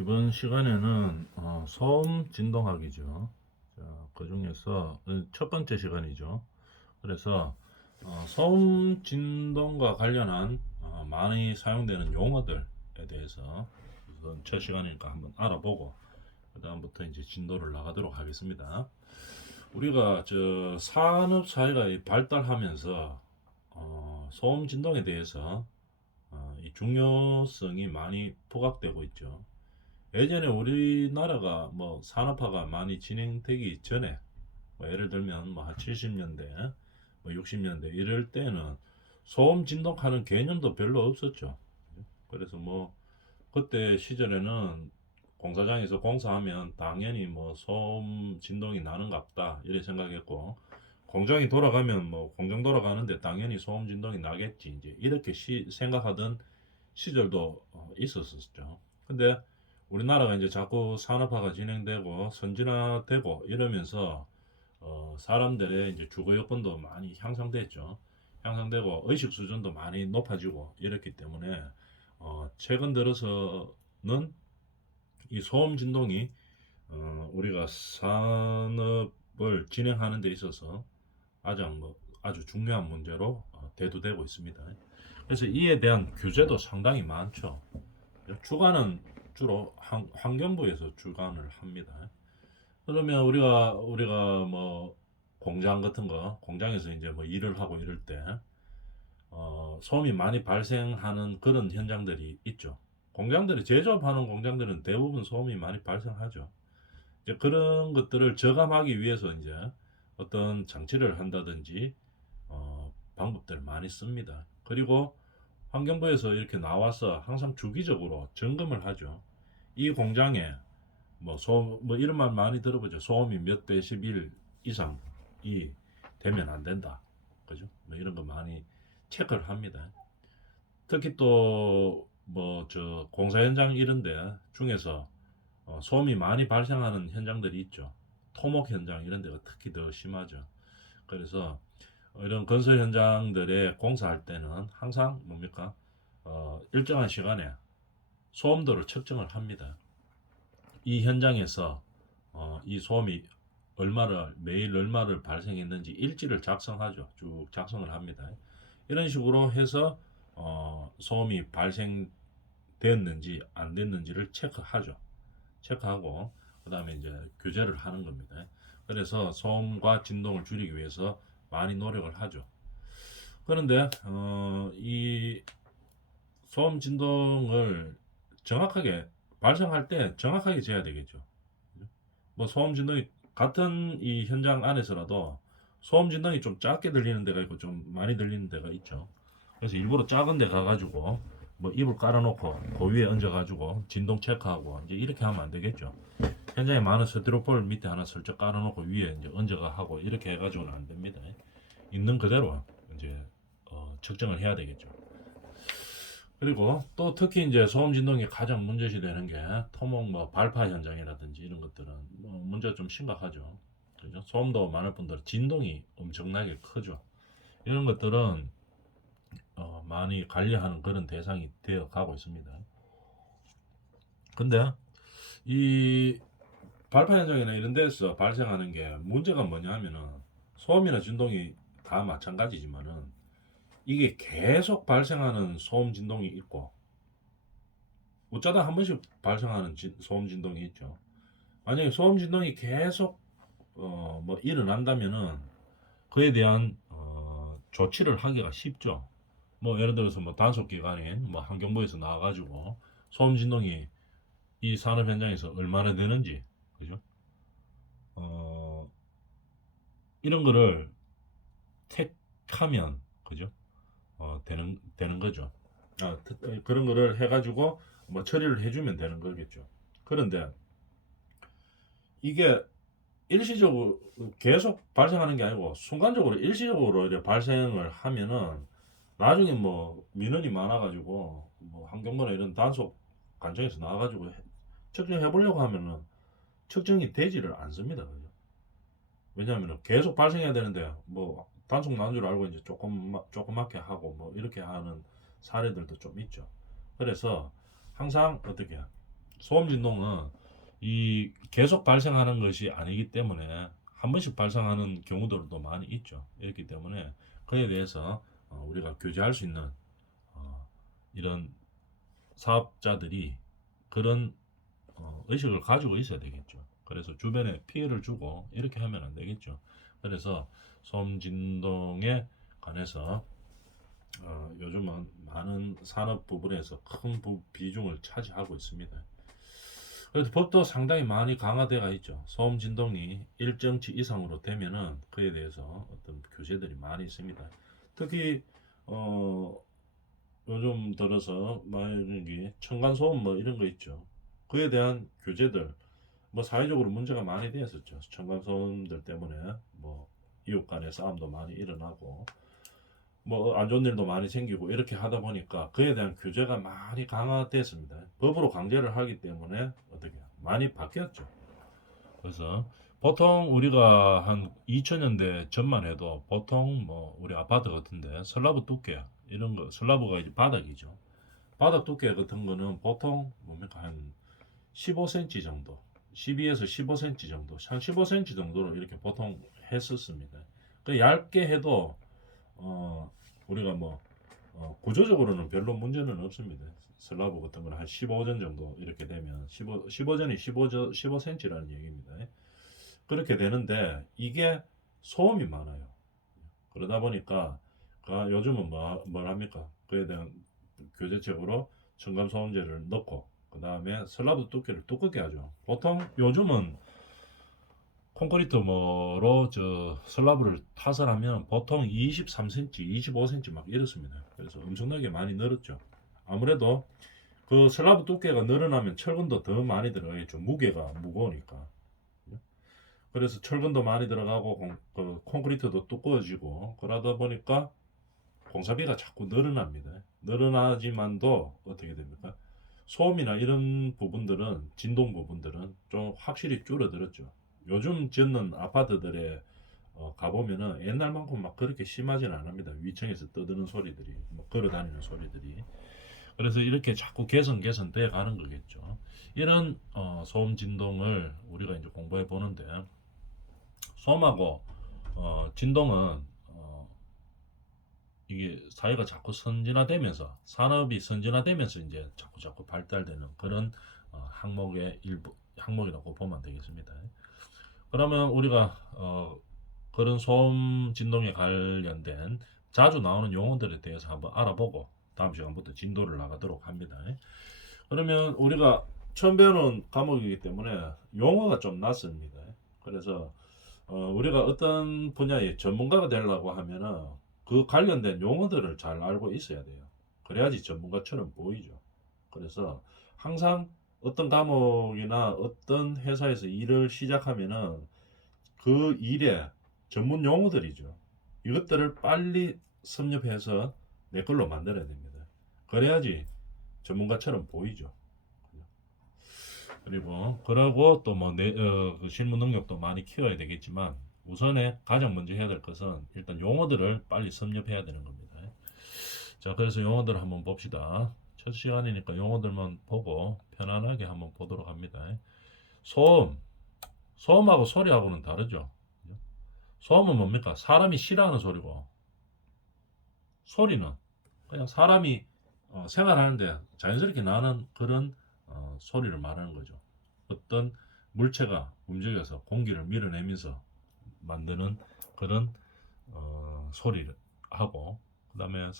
이번 시간에는 소음 진동학이죠. 자, 그 중에서 첫 번째 시간이죠. 그래서 소음 진동과 관련한 많이 사용되는 용어들에 대해서 우선 첫 시간이니까 한번 알아보고 그 다음부터 이제 진도를 나가도록 하겠습니다. 우리가 저 산업 사회가 발달하면서 소음 진동에 대해서 이 중요성이 많이 부각되고 있죠. 예전에 우리나라가 뭐 산업화가 많이 진행되기 전에 뭐 예를 들면 뭐 한 70년대, 뭐 60년대 이럴 때는 소음 진동하는 개념도 별로 없었죠. 그래서 뭐 그때 시절에는 공사장에서 공사하면 당연히 뭐 소음 진동이 나는갑다 이렇게 생각했고, 공장이 돌아가면 뭐 공장 돌아가는데 당연히 소음 진동이 나겠지 이제 이렇게 생각하던 시절도 있었었죠. 근데 우리나라가 이제 자꾸 산업화가 진행되고 선진화되고 이러면서 사람들의 이제 주거 여건도 많이 향상됐죠. 향상되고 의식 수준도 많이 높아지고 이렇기 때문에 최근 들어서는 이 소음 진동이 우리가 산업을 진행하는 데 있어서 아주 중요한 문제로 대두되고 있습니다. 그래서 이에 대한 규제도 상당히 많죠. 주관은 주로 환경부에서 주관을 합니다. 그러면 우리가 뭐 공장 같은 거 공장에서 이제 뭐 일을 하고 이럴 때 소음이 많이 발생하는 그런 현장들이 있죠. 공장들이 제조업하는 공장들은 대부분 소음이 많이 발생하죠. 이제 그런 것들을 저감하기 위해서 이제 어떤 장치를 한다든지 방법들을 많이 씁니다. 그리고 환경부에서 이렇게 나와서 항상 주기적으로 점검을 하죠. 이 공장에 뭐 이런 말 많이 들어보죠. 소음이 몇 데시빌 이상이 되면 안 된다. 그죠? 뭐 이런 거 많이 체크를 합니다. 특히 또 뭐 저 공사 현장 이런데 중에서 소음이 많이 발생하는 현장들이 있죠. 토목 현장 이런 데가 특히 더 심하죠. 그래서 이런 건설 현장들에 공사할 때는 항상 뭡니까? 일정한 시간에 소음도를 측정을 합니다. 이 현장에서 이 소음이 매일 얼마를 발생했는지 일지를 작성하죠. 쭉 작성을 합니다. 이런 식으로 해서 소음이 발생됐는지 안 됐는지를 체크하죠. 체크하고 그 다음에 이제 규제를 하는 겁니다. 그래서 소음과 진동을 줄이기 위해서 많이 노력을 하죠. 그런데 이 소음 진동을 정확하게 발생할 때 정확하게 재야 되겠죠. 뭐 소음 진동이 같은 이 현장 안에서라도 소음 진동이 좀 작게 들리는 데가 있고 좀 많이 들리는 데가 있죠. 그래서 일부러 작은 데 가가지고 뭐 이불 깔아놓고 그 위에 얹어가지고 진동 체크하고 이제 이렇게 하면 안 되겠죠. 현장에 많은 스티로폴 밑에 하나 슬쩍 깔아놓고 위에 이제 얹어가 하고 이렇게 해가지고는 안 됩니다. 있는 그대로 이제 측정을 해야 되겠죠. 그리고 또 특히 이제 소음 진동이 가장 문제시 되는 게 토목 뭐 발파 현장이라든지 이런 것들은 뭐 문제가 좀 심각하죠. 그죠? 소음도 많을 뿐더러 진동이 엄청나게 크죠. 이런 것들은 많이 관리하는 그런 대상이 되어 가고 있습니다. 근데 이 발파 현장이나 이런 데서 발생하는 게 문제가 뭐냐 하면은 소음이나 진동이 다 마찬가지지만은 이게 계속 발생하는 소음 진동이 있고 어쩌다 한 번씩 발생하는 소음 진동이 있죠. 만약에 소음 진동이 계속 뭐 일어난다면은 그에 대한 조치를 하기가 쉽죠. 뭐 예를 들어서 뭐 단속 기관인 뭐 환경부에서 나와가지고 소음 진동이 이 산업 현장에서 얼마나 되는지, 그죠? 어, 이런 거를 택하면, 그죠? 되는 거죠. 그런 거를 해가지고 뭐 처리를 해주면 되는 거겠죠. 그런데 이게 일시적으로 계속 발생하는 게 아니고 순간적으로 일시적으로 이렇게 발생을 하면은 나중에 뭐 민원이 많아가지고 뭐 환경부나 이런 단속 관청에서 나와가지고 측정해 보려고 하면은 측정이 되지를 않습니다. 그죠? 왜냐하면 계속 발생해야 되는데 뭐 단속 나는 줄 알고 이제 조그맣게 하고 뭐 이렇게 하는 사례들도 좀 있죠. 그래서 항상 어떻게 소음 진동은 이 계속 발생하는 것이 아니기 때문에 한 번씩 발생하는 경우들도 많이 있죠. 이렇기 때문에 그에 대해서 우리가 교제할 수 있는 이런 사업자들이 그런 의식을 가지고 있어야 되겠죠. 그래서 주변에 피해를 주고 이렇게 하면 안 되겠죠. 그래서 소음 진동에 관해서 요즘은 많은 산업 부분에서 큰 비중을 차지하고 있습니다. 그래도 법도 상당히 많이 강화되어 있죠. 소음 진동이 일정치 이상으로 되면은 그에 대해서 어떤 규제들이 많이 있습니다. 특히 어, 요즘 들어서 많이 층간 소음 뭐 이런 거 있죠. 그에 대한 규제들 뭐 사회적으로 문제가 많이 되었었죠. 층간 소음들 때문에 뭐 이웃 간의 싸움도 많이 일어나고 뭐 안 좋은 일도 많이 생기고 이렇게 하다 보니까 그에 대한 규제가 많이 강화됐습니다. 법으로 강제를 하기 때문에 어떻게 많이 바뀌었죠. 그래서 보통 우리가 한 2000년대 전만 해도 보통 뭐 우리 아파트 같은데 슬라브 두께 이런 거 슬라브가 이제 바닥이죠. 바닥 두께 같은 거는 보통 뭡니까 한 15cm 정도 12에서 15cm 정도 한 15cm 정도로 이렇게 보통 했었습니다. 그 얇게 해도 어, 우리가 뭐 구조적으로는 별로 문제는 없습니다. 슬라브 같은 거는 한 15전 정도 이렇게 되면 15전이 15cm라는 얘기입니다. 그렇게 되는데 이게 소음이 많아요. 그러다 보니까 요즘은 뭘 합니까? 그에 대한 교제책으로 층간소음제를 넣고 그 다음에 슬라브 두께를 두껍게 하죠. 보통 요즘은 콘크리트 뭐로 저 슬라브를 타설하면 보통 23cm, 25cm 막 이렇습니다. 그래서 엄청나게 많이 늘었죠. 아무래도 그 슬라브 두께가 늘어나면 철근도 더 많이 들어가겠죠. 무게가 무거우니까. 그래서 철근도 많이 들어가고 그 콘크리트도 두꺼워지고 그러다 보니까 공사비가 자꾸 늘어납니다. 늘어나지만도 어떻게 됩니까? 소음이나 이런 부분들은 진동 부분들은 좀 확실히 줄어들었죠. 요즘 짓는 아파트들에 가보면은 옛날만큼 막 그렇게 심하지는 않습니다. 위층에서 떠드는 소리들이, 뭐 걸어다니는 소리들이. 그래서 이렇게 자꾸 개선돼 가는 거겠죠. 이런 소음 진동을 우리가 이제 공부해 보는데 소음하고 진동은 이게 사회가 자꾸 선진화되면서 산업이 선진화되면서 이제 자꾸 발달되는 그런 항목의 일부 항목이라고 보면 되겠습니다. 그러면 우리가 그런 소음 진동에 관련된 자주 나오는 용어들에 대해서 한번 알아보고 다음 시간부터 진도를 나가도록 합니다. 그러면 우리가 처음 배우는 과목이기 때문에 용어가 좀 낯섭니다. 그래서 우리가 어떤 분야의 전문가가 되려고 하면은 그 관련된 용어들을 잘 알고 있어야 돼요. 그래야지 전문가처럼 보이죠. 그래서 항상 어떤 과목이나 어떤 회사에서 일을 시작하면은 그 일의 전문 용어들이죠. 이것들을 빨리 섭렵해서 내 걸로 만들어야 됩니다. 그래야지 전문가처럼 보이죠. 그리고 그러고 또 뭐 그 실무 능력도 많이 키워야 되겠지만 우선에 가장 먼저 해야 될 것은 일단 용어들을 빨리 섭렵해야 되는 겁니다. 자, 그래서 용어들을 한번 봅시다. 첫 시간이니까 용어들만 보고 편안하게 한번 보도록 합니다. 소음, 소음하고 소리하고는 다르죠. 소음은 뭡니까? 사람이 싫어하는 소리고 소리는 그냥 사람이 생활하는데 자연스럽게 나는 그런 소리를 말하는 거죠. 어떤 물체가 움직여서 공기를 밀어내면서 만드는 그런 소리를 하고 그다음에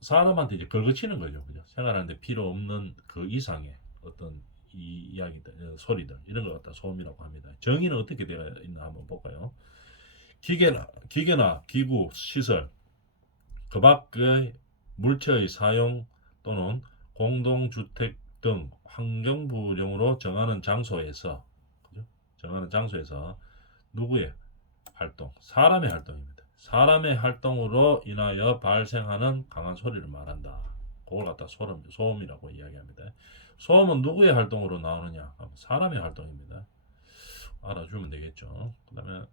사람한테 이제 걸거치는 거죠. 그죠? 생활하는데 필요 없는 그 이상의 어떤 이야기들, 소리들 이런 걸 갖다 소음이라고 합니다. 정의는 어떻게 되어 있나 한번 볼까요? 기계나 기구, 시설, 그 밖의 물체의 사용 또는 공동주택 등 환경부령으로 정하는 장소에서 그죠? 정하는 장소에서 누구의 활동? 사람의 활동입니다. 사람의 활동으로 인하여 발생하는 강한 소리를 말한다. 그걸 갖다 소음이라고 이야기합니다. 소음은 누구의 활동으로 나오느냐? 사람의 활동입니다. 알아주면 되겠죠. 그 다음에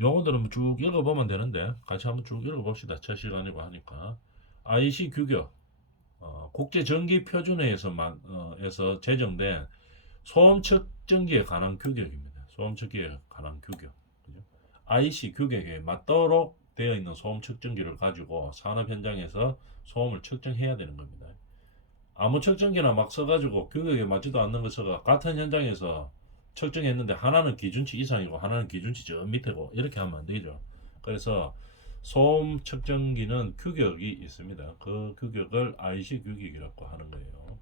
용어들은 쭉 읽어보면 되는데 같이 한번 쭉 읽어봅시다. 첫 시간이고 하니까 IC 규격 국제전기표준회에서 제정된 소음 측정기에 관한 규격입니다. 소음 측정기에 관한 규격. 그죠? IC 규격에 맞도록 되어 있는 소음 측정기를 가지고 산업 현장에서 소음을 측정해야 되는 겁니다. 아무 측정기나 막 써가지고 규격에 맞지도 않는 것을 같은 현장에서 측정했는데 하나는 기준치 이상이고 하나는 기준치 저 밑에고 이렇게 하면 안 되죠. 그래서 소음 측정기는 규격이 있습니다. 그 규격을 IC 규격이라고 하는 거예요.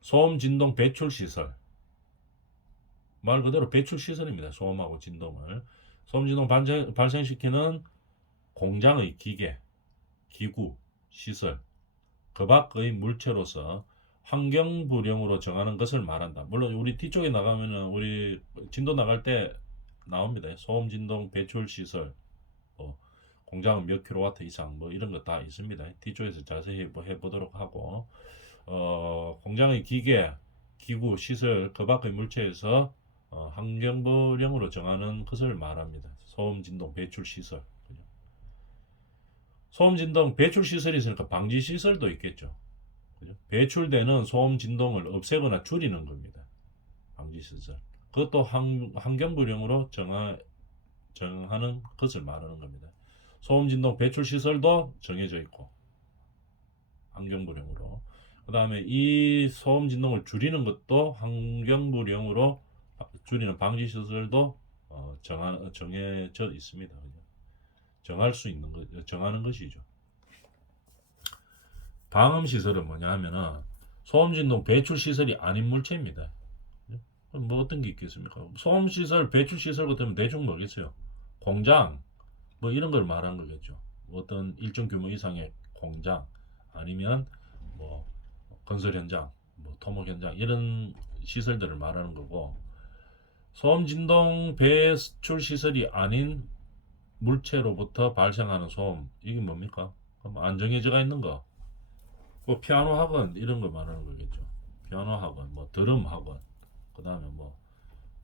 소음 진동 배출 시설. 말 그대로 배출 시설입니다. 소음하고 진동을. 소음 진동 발생시키는 공장의 기계, 기구, 시설, 그 밖의 물체로서 환경부령으로 정하는 것을 말한다. 물론 우리 뒤쪽에 나가면은 우리 진도 나갈 때 나옵니다. 소음 진동 배출 시설, 공장은 몇 킬로와트 이상 뭐 이런 거 다 있습니다. 뒤쪽에서 자세히 해보도록 하고 공장의 기계, 기구, 시설, 그 밖의 물체에서 환경부령으로 정하는 것을 말합니다. 소음 진동 배출 시설. 소음 진동 배출 시설이 있으니까 방지 시설도 있겠죠. 그죠? 배출되는 소음 진동을 없애거나 줄이는 겁니다. 방지 시설. 그것도 환경부령으로 정하는 것을 말하는 겁니다. 소음 진동 배출 시설도 정해져 있고 환경부령으로. 그 다음에 이 소음 진동을 줄이는 것도 환경부령으로 줄이는 방지 시설도 정해져 있습니다. 정할 수 있는 거, 정하는 것이죠. 방음 시설은 뭐냐 하면은 소음 진동 배출 시설이 아닌 물체입니다. 뭐 어떤 게 있겠습니까? 소음 시설, 배출 시설 같으면 대충 뭐겠어요? 공장, 뭐 이런 걸 말하는 거겠죠. 어떤 일정 규모 이상의 공장, 아니면 뭐 건설 현장, 뭐 토목 현장 이런 시설들을 말하는 거고, 소음 진동 배출 시설이 아닌 물체로부터 발생하는 소음, 이게 뭡니까? 그럼 안 정해져가 있는 거, 뭐 피아노 학원 이런 거 말하는 거겠죠. 피아노 학원, 뭐 드럼 학원, 그 다음에 뭐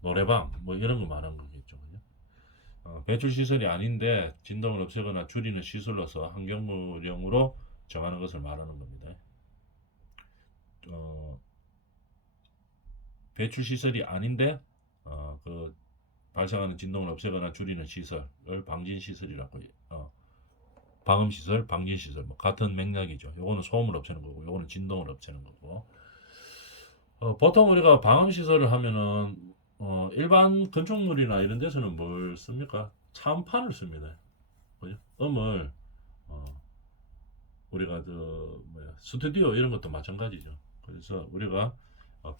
노래방, 뭐 이런 거 말하는 거겠죠. 배출 시설이 아닌데 진동을 없애거나 줄이는 시설로서 환경부령으로 정하는 것을 말하는 겁니다. 배출 시설이 아닌데 그 발생하는 진동을 없애거나 줄이는 시설을 방진 시설이라고 방음 시설, 방진 시설 뭐 같은 맥락이죠. 요거는 소음을 없애는 거고, 요거는 진동을 없애는 거고. 보통 우리가 방음 시설을 하면은 일반 건축물이나 이런 데서는 뭘 씁니까? 차음판을 씁니다. 그죠? 음을 우리가 스튜디오 이런 것도 마찬가지죠. 그래서 우리가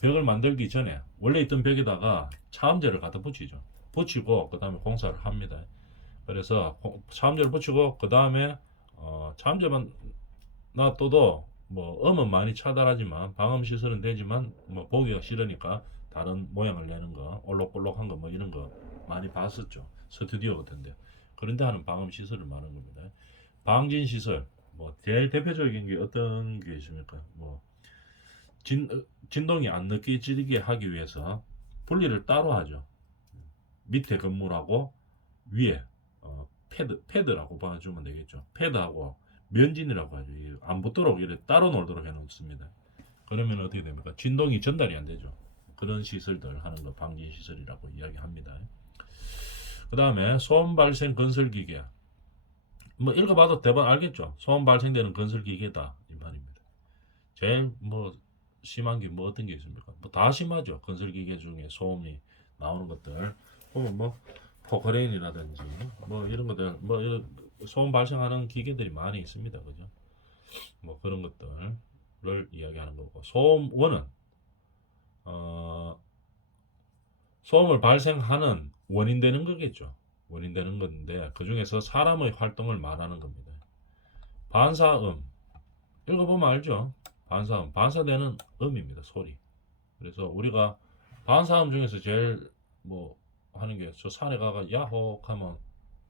벽을 만들기 전에 원래 있던 벽에다가 차음제를 갖다 붙이죠. 붙이고 그 다음에 공사를 합니다. 그래서 차음제를 붙이고 그 다음에 차음제만 놔둬도 뭐 음은 많이 차단하지만 방음 시설은 되지만 뭐 보기가 싫으니까 다른 모양을 내는 거, 올록볼록한 거 뭐 이런 거 많이 봤었죠. 스튜디오 같은데. 그런데 하는 방음 시설을 말하는 겁니다. 방진 시설, 뭐 제일 대표적인 게 어떤 게 있습니까? 뭐 진동이 안 느껴지게 하기 위해서 분리를 따로 하죠. 밑에 건물하고 위에 패드라고 봐주면 되겠죠. 패드하고 면진이라고 하죠. 안 붙도록 이렇게 따로 놀도록 해놓습니다. 그러면 어떻게 됩니까? 진동이 전달이 안 되죠. 그런 시설들 하는 거 방진 시설이라고 이야기합니다. 그 다음에 소음 발생 건설 기계. 뭐 읽어봐도 대부분 알겠죠. 소음 발생되는 건설 기계다 이 말입니다. 제일 뭐 심한 게 뭐 어떤 게 있습니까? 뭐 다 심하죠. 건설 기계 중에 소음이 나오는 것들 보면 뭐 포크레인이라든지 뭐 이런 것들 뭐 이런 소음 발생하는 기계들이 많이 있습니다. 그죠? 뭐 그런 것들을 이야기하는 거고, 소음원은 소음을 발생하는 원인 되는 거겠죠. 원인 되는 건데 그 중에서 사람의 활동을 말하는 겁니다. 반사음 읽어보면 알죠. 반사음, 반사되는 음입니다. 소리. 그래서 우리가 반사음 중에서 제일 뭐 하는 게 저 산에 가가 야호 하면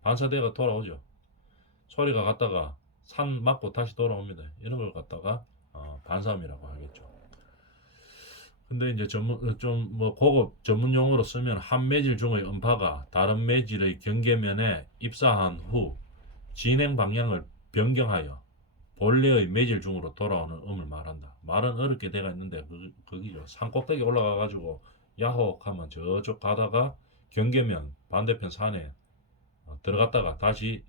반사대가 돌아오죠. 소리가 갔다가 산 맞고 다시 돌아옵니다. 이런 걸 갖다가 반사음이라고 하겠죠. 근데 이제 좀 뭐 고급 전문 용어로 쓰면 한 매질 중의 음파가 다른 매질의 경계면에 입사한 후 진행 방향을 변경하여 본래의 매질 중으로 돌아오는 음을 말한다. 말은 어렵게 돼가 있는데 거기죠. 산 꼭대기 올라가 가지고 야호 하면 저쪽 가다가 경계면 반대편 산에 들어갔다가 다시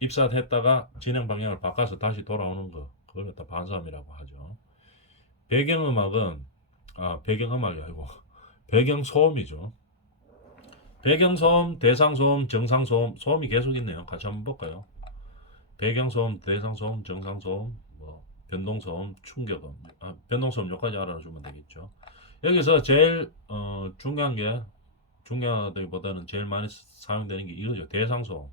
입산했다가 진행 방향을 바꿔서 다시 돌아오는 거, 그걸 갖다 반사음이라고 하죠. 배경음악은 배경음악이 아니고 배경소음이죠. 배경소음, 대상소음, 정상소음, 소음이 계속 있네요. 같이 한번 볼까요? 배경소음, 대상소음, 정상소음, 뭐 변동소음, 충격음. 변동소음 여기까지 알아주면 되겠죠. 여기서 제일 중요하다기보다는 제일 많이 사용되는 게 이거죠. 대상소음.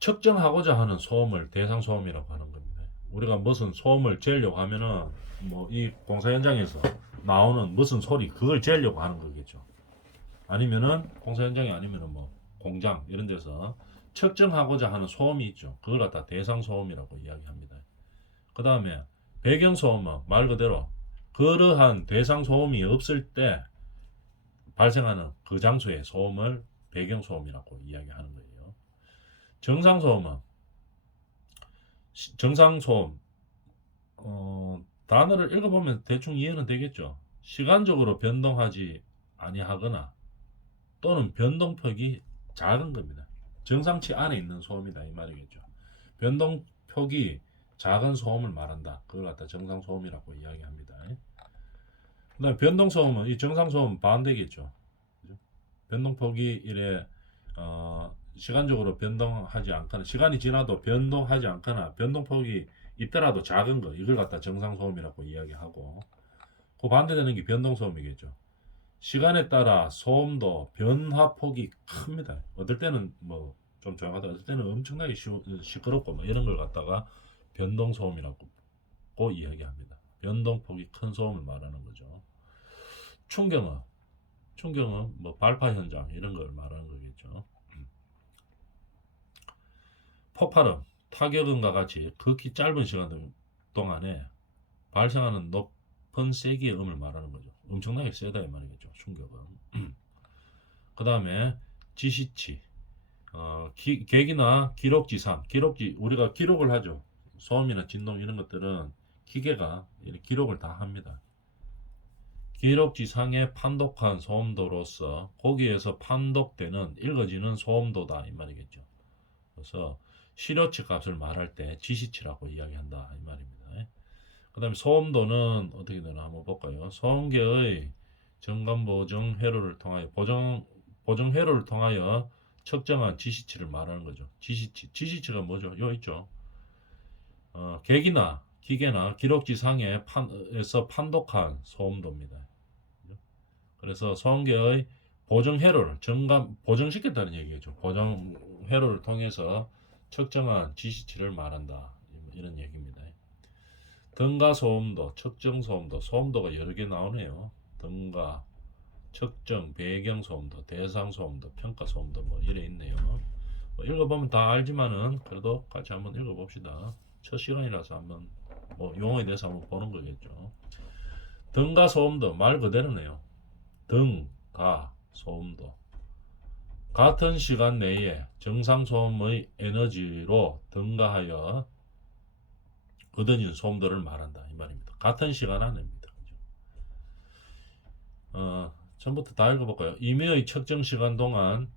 측정하고자 하는 소음을 대상소음이라고 하는 겁니다. 우리가 무슨 소음을 재려고 하면은 뭐 이 공사 현장에서 나오는 무슨 소리, 그걸 재려고 하는 거겠죠. 아니면은 공사 현장이 아니면은 뭐 공장 이런 데서 측정하고자 하는 소음이 있죠. 그걸 갖다 대상소음이라고 이야기합니다. 그 다음에 배경소음은 말 그대로 그러한 대상소음이 없을 때 발생하는 그 장소의 소음을 배경소음이라고 이야기하는 거예요. 정상소음은 정상소음, 단어를 읽어보면 대충 이해는 되겠죠. 시간적으로 변동하지 아니하거나 또는 변동폭이 작은 겁니다. 정상치 안에 있는 소음이다 이 말이겠죠. 변동폭이 작은 소음을 말한다. 그걸 갖다 정상소음이라고 이야기합니다. 그 다음에 변동소음은 이 정상소음 반대겠죠. 변동폭이 이래 시간적으로 변동하지 않거나 시간이 지나도 변동하지 않거나 변동폭이 있더라도 작은 거, 이걸 갖다 정상소음이라고 이야기하고, 그 반대되는 게 변동소음이겠죠. 시간에 따라 소음도 변화폭이 큽니다. 어떨 때는 뭐 좀 조용하다, 어떨 때는 엄청나게 시끄럽고 뭐 이런 걸 갖다가 변동소음이라고 이야기합니다. 변동폭이 큰 소음을 말하는 거죠. 충격은 뭐 발파 현장 이런 걸 말하는 거겠죠. 폭발음, 타격음과 같이 극히 짧은 시간 동안에 발생하는 높은 세기의 음을 말하는 거죠. 엄청나게 세다 이 말이겠죠. 충격은. 그 다음에 지시치, 객이나 기록지상, 우리가 기록을 하죠. 소음이나 진동 이런 것들은 기계가 기록을 다 합니다. 기록지상에 판독한 소음도로서 거기에서 판독되는 읽어지는 소음도다 이 말이겠죠. 그래서 실효치 값을 말할 때 지시치라고 이야기한다 이 말입니다. 그 다음에 소음도는 어떻게 되나 한번 볼까요? 소음계의 정감 보정 회로를 통하여 보정 회로를 통하여 측정한 지시치를 말하는 거죠. 지시치가 뭐죠? 요 있죠. 객이나 기계나 기록지상에 에서 판독한 소음도입니다. 그래서 소음계의 보정 회로를 보정시켰다는 얘기죠. 보정 회로를 통해서 측정한 지시치를 말한다. 이런 얘기입니다. 등가 소음도, 측정 소음도, 소음도가 여러 개 나오네요. 등가, 측정, 배경 소음도, 대상 소음도, 평가 소음도 뭐 이래 있네요. 뭐 읽어보면 다 알지만은 그래도 같이 한번 읽어봅시다. 첫 시간이라서 한번 뭐 용어에 대해서 한번 보는 거겠죠. 등가 소음도 말 그대로네요. 등가 소음도 같은 시간 내에 정상 소음의 에너지로 등가하여 얻어진 소음도를 말한다 이 말입니다. 같은 시간 안입니다. 전부터 다 읽어볼까요? 임의의 측정 시간 동안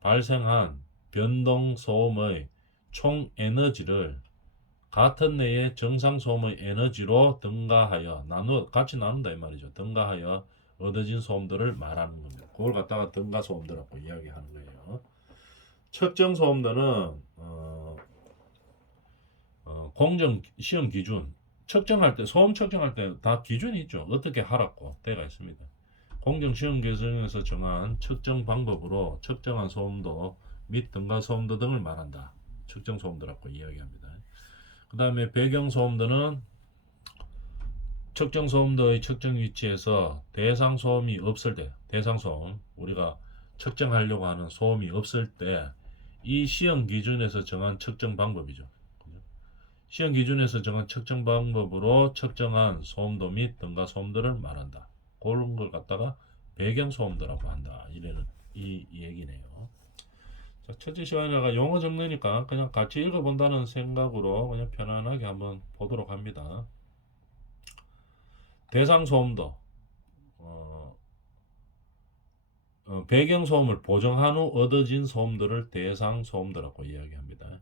발생한 변동 소음의 총 에너지를 같은 내의 정상 소음의 에너지로 등가하여 같이 나눈다 이 말이죠. 등가하여 얻어진 소음도를 말하는 겁니다. 그걸 갖다가 등가 소음도라고 이야기하는 거예요. 측정 소음도는 공정 시험 기준 측정할 때 소음 측정할 때 다 기준이 있죠. 어떻게 하라고 되어 있습니다. 공정 시험 규정에서 정한 측정 방법으로 측정한 소음도 및 등가 소음도 등을 말한다. 측정 소음도라고 이야기합니다. 그 다음에 배경 소음도는 측정 소음도의 측정 위치에서 대상 소음이 없을 때, 대상 소음 우리가 측정하려고 하는 소음이 없을 때 이 시험 기준에서 정한 측정 방법이죠. 시험 기준에서 정한 측정 방법으로 측정한 소음도 및 등가 소음도를 말한다. 그런 걸 갖다가 배경 소음도라고 한다. 이래는 이 얘기네요. 첫째 시간이라가 용어 적느니까 그냥 같이 읽어본다는 생각으로 그냥 편안하게 한번 보도록 합니다. 대상 소음도 배경 소음을 보정한 후 얻어진 소음도를 대상 소음도라고 이야기합니다.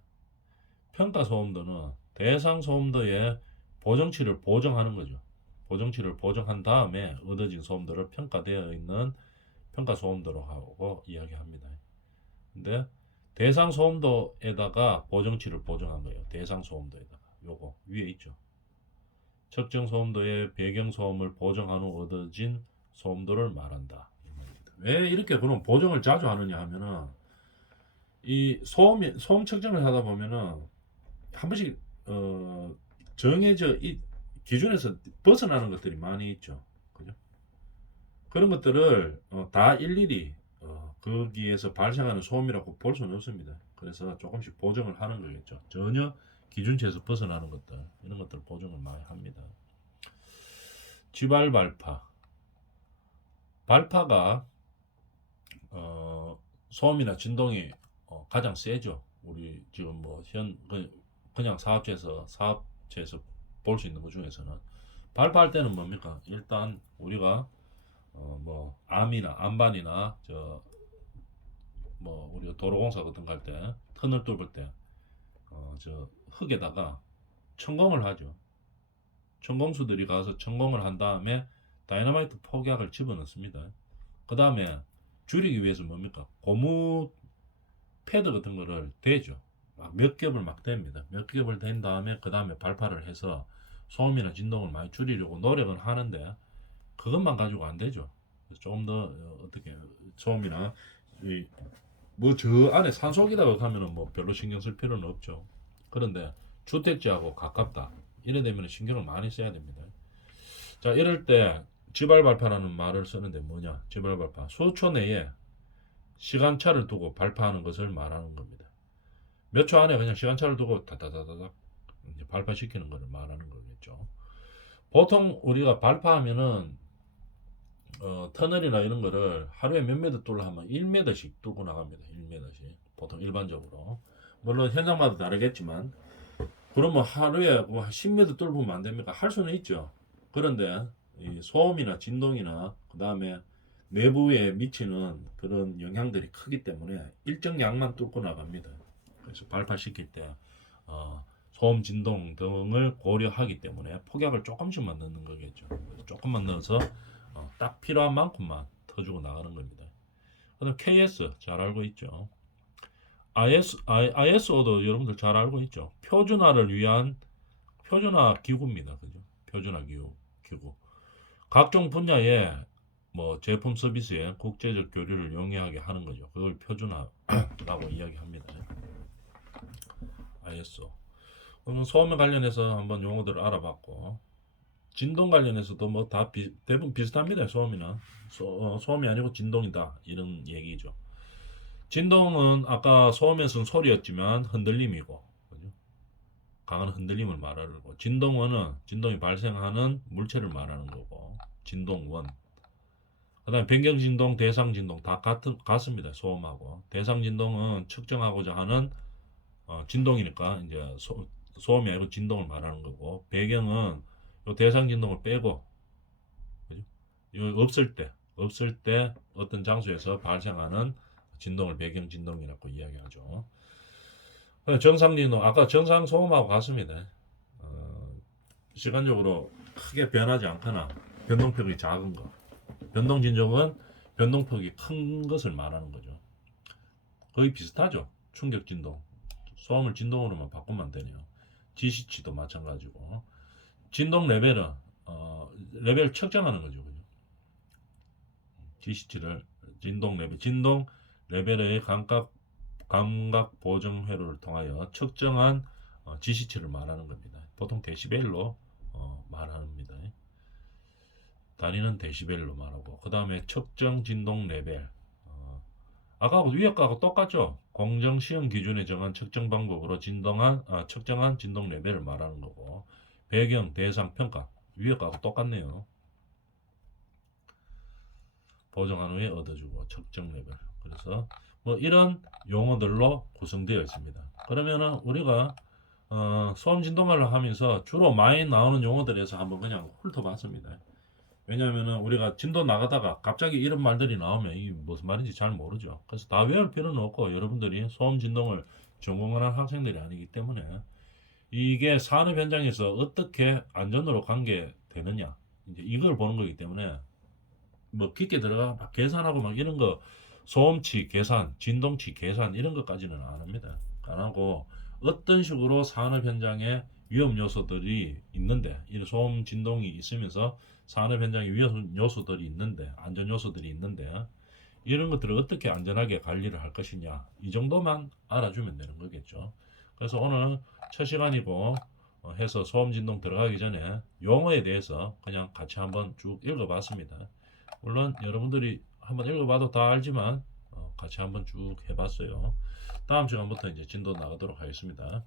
평가 소음도는 대상 소음도의 보정치를 보정하는 거죠. 보정치를 보정한 다음에 얻어진 소음도를 평가되어 있는 평가 소음도로 하고 이야기합니다. 근데 대상 소음도에다가 보정치를 보정한 거예요. 대상 소음도에다가 요거 위에 있죠. 측정 소음도의 배경 소음을 보정한 후 얻어진 소음도를 말한다. 왜 이렇게 그럼 보정을 자주 하느냐 하면은 이 소음 측정을 하다 보면은 한 번씩 정해져 이 기준에서 벗어나는 것들이 많이 있죠. 그죠? 그런 것들을 다 일일이 거기에서 발생하는 소음이라고 볼 수는 없습니다. 그래서 조금씩 보정을 하는 거겠죠. 전혀 기준치에서 벗어나는 것들 이런 것들 보정을 많이 합니다. 지발 발파 발파가 소음이나 진동이 가장 세죠. 우리 지금 뭐 그냥 사업체에서 볼 수 있는 것 중에서는 발파할 때는 뭡니까? 일단 우리가 뭐 암이나 안반이나 뭐 우리가 도로공사 같은 거 할 때 터널 뚫을 때 저 흙에다가 천공을 하죠. 천공수들이 가서 천공을 한 다음에 다이너마이트 폭약을 집어넣습니다. 그 다음에 줄이기 위해서 뭡니까? 고무 패드 같은 거를 대죠. 몇 겹을 막 댑니다. 몇 겹을 댄 다음에 그 다음에 발파를 해서 소음이나 진동을 많이 줄이려고 노력은 하는데 그것만 가지고 안 되죠. 좀 더 어떻게 소음이나 뭐 저 안에 산속이다가 가면은 뭐 별로 신경 쓸 필요는 없죠. 그런데 주택지하고 가깝다. 이래 되면 신경을 많이 써야 됩니다. 자, 이럴 때 지발 발파라는 말을 쓰는데 뭐냐? 지발 발파. 수초 내에 시간차를 두고 발파하는 것을 말하는 겁니다. 몇 초 안에 그냥 시간차를 두고 다다다다닥 발파시키는 것을 말하는 거겠죠. 보통 우리가 발파하면은 터널이나 이런 거를 하루에 몇 미터 뚫려 하면 1m씩 뚫고 나갑니다. 1m씩. 보통 일반적으로. 물론 현장마다 다르겠지만 그러면 하루에 뭐 10m 뚫으면 안 됩니까? 할 수는 있죠. 그런데 이 소음이나 진동이나 그 다음에 내부에 미치는 그런 영향들이 크기 때문에 일정 양만 뚫고 나갑니다. 그래서 발파시킬 때 소음, 진동 등을 고려하기 때문에 폭약을 조금씩만 넣는 거겠죠. 조금만 넣어서 딱 필요한 만큼만 터주고 나가는 겁니다. 그다음 KS 잘 알고 있죠. ISO도 여러분들 잘 알고 있죠. 표준화를 위한 표준화 기구입니다. 그죠? 표준화 기구. 각종 분야의 뭐 제품 서비스의 국제적 교류를 용이하게 하는 거죠. 그걸 표준화라고 이야기합니다. ISO. 그럼 소음에 관련해서 한번 용어들을 알아봤고 진동 관련해서도 뭐 다 대부분 비슷합니다. 소음이나 소음이 아니고 진동이다 이런 얘기죠. 진동은 아까 소음에서는 소리였지만 흔들림이고 그죠? 강한 흔들림을 말하는 거고 진동원은 진동이 발생하는 물체를 말하는 거고 진동원. 그다음에 변경진동, 대상진동 다 같습니다. 소음하고 대상진동은 측정하고자 하는 진동이니까 이제 소음이 아니고 진동을 말하는 거고 배경은 요 대상진동을 빼고 그죠? 요 없을 때 어떤 장소에서 발생하는 진동을 배경진동이라고 이야기하죠. 정상진동 아까 정상소음하고 같습니다. 시간적으로 크게 변하지 않거나 변동폭이 작은 거. 변동진동은 변동폭이 큰 것을 말하는 거죠. 거의 비슷하죠. 충격진동. 소음을 진동으로만 바꾸면 되네요. 지시치도 마찬가지고. 진동 레벨은 레벨 측정하는 거죠. 그죠? 지시치를 진동 레벨의 감각 보정 회로를 통하여 측정한 지시치를 말하는 겁니다. 보통 데시벨로 말합니다. 단위는 데시벨로 말하고 그 다음에 측정 진동 레벨 아까 위에 거하고 똑같죠. 공정 시험 기준에 정한 측정 방법으로 측정한 진동 레벨을 말하는 거고 배경 대상 평가 위에 거하고 똑같네요. 보정한 후에 얻어주고 측정 레벨. 그래서 뭐 이런 용어들로 구성되어 있습니다. 그러면은 우리가 소음 진동관을 하면서 주로 많이 나오는 용어들에서 한번 그냥 훑어봤습니다. 왜냐하면은 우리가 진도 나가다가 갑자기 이런 말들이 나오면 이게 무슨 말인지 잘 모르죠. 그래서 다 외울 필요는 없고 여러분들이 소음 진동을 전공하는 학생들이 아니기 때문에 이게 산업 현장에서 어떻게 안전으로 관계되느냐 이제 이걸 보는 거기 때문에 뭐 깊게 들어가 막 계산하고 막 이런 거 소음치 계산, 진동치 계산 이런 것까지는 안 합니다. 안 하고 어떤 식으로 산업 현장에 위험 요소들이 있는데 이 소음 진동이 있으면서 산업 현장에 위험 요소들이 있는데 안전 요소들이 있는데 이런 것들을 어떻게 안전하게 관리를 할 것이냐 이 정도만 알아주면 되는 거겠죠. 그래서 오늘 첫 시간이고 해서 소음 진동 들어가기 전에 용어에 대해서 그냥 같이 한번 쭉 읽어봤습니다. 물론 여러분들이 한번 읽어봐도 다 알지만 같이 한번 쭉 해봤어요. 다음 시간부터 이제 진도 나가도록 하겠습니다.